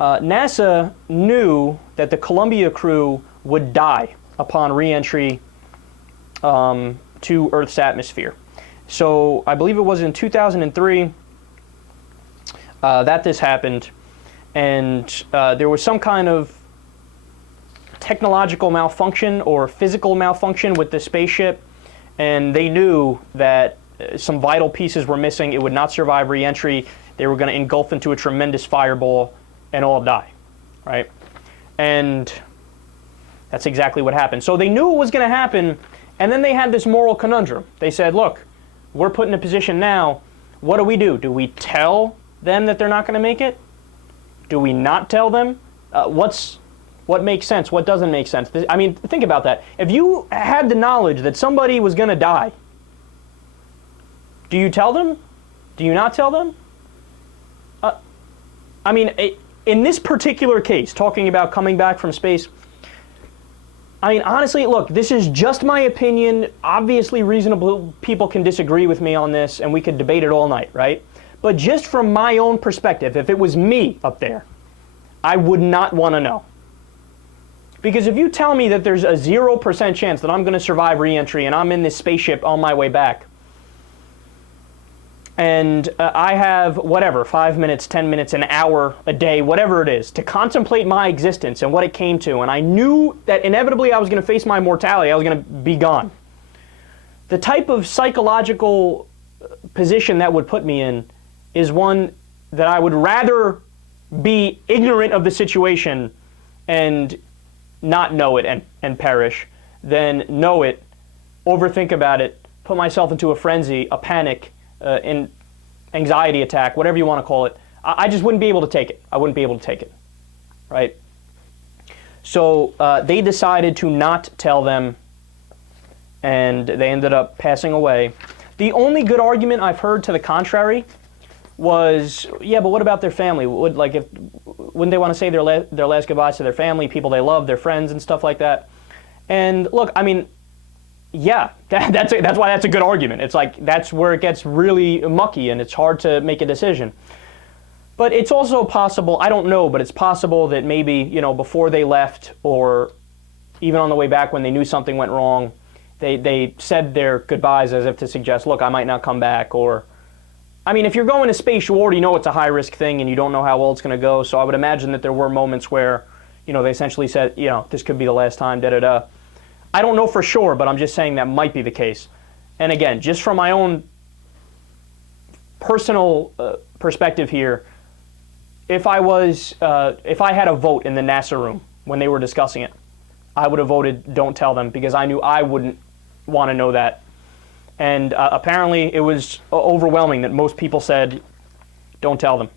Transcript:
NASA knew that the Columbia crew would die upon re-entry to Earth's atmosphere. So I believe it was in 2003 that this happened, and there was some kind of technological malfunction or physical malfunction with the spaceship, and they knew that some vital pieces were missing. It would not survive re-entry. They were going to engulf into a tremendous fireball and all die, right? And that's exactly what happened. So they knew it was going to happen, and then they had this moral conundrum. They said, look, we're put in a position now. What do? Do we tell them that they're not going to make it? Do we not tell them? What makes sense? What doesn't make sense? I mean, think about that. If you had the knowledge that somebody was going to die, do you tell them? Do you not tell them? I mean, in this particular case, talking about coming back from space, I mean, honestly, look, this is just my opinion. Obviously, reasonable people can disagree with me on this, and we could debate it all night, right? But just from my own perspective, if it was me up there, I would not want to know. Because if you tell me that there's a 0% chance that I'm going to survive re-entry and I'm in this spaceship on my way back, and I have, whatever, 5 minutes, 10 minutes, an hour, a day, whatever it is, to contemplate my existence and what it came to, and I knew that inevitably I was going to face my mortality, I was going to be gone. The type of psychological position that would put me in is one that I would rather be ignorant of the situation and not know it and perish than know it, overthink about it, put myself into a frenzy, a panic, an anxiety attack, whatever you want to call it. I just wouldn't be able to take it. I wouldn't be able to take it, right? So they decided to not tell them, and they ended up passing away. The only good argument I've heard to the contrary was, yeah, but what about their family? Wouldn't they want to say their last goodbyes to their family, people they love, their friends and stuff like that? And look, I mean, yeah, that's why that's a good argument. It's like, that's where it gets really mucky and it's hard to make a decision. But it's also possible, I don't know, but it's possible that maybe, you know, before they left or even on the way back when they knew something went wrong, they said their goodbyes as if to suggest, look, I might not come back. Or, I mean, if you're going to space, you already know it's a high-risk thing and you don't know how well it's going to go. So I would imagine that there were moments where, you know, they essentially said, you know, this could be the last time, da-da-da. I don't know for sure, but I'm just saying that might be the case. And again, just from my own personal perspective here, if I had a vote in the NASA room when they were discussing it, I would have voted don't tell them, because I knew I wouldn't want to know that. And apparently it was overwhelming that most people said don't tell them.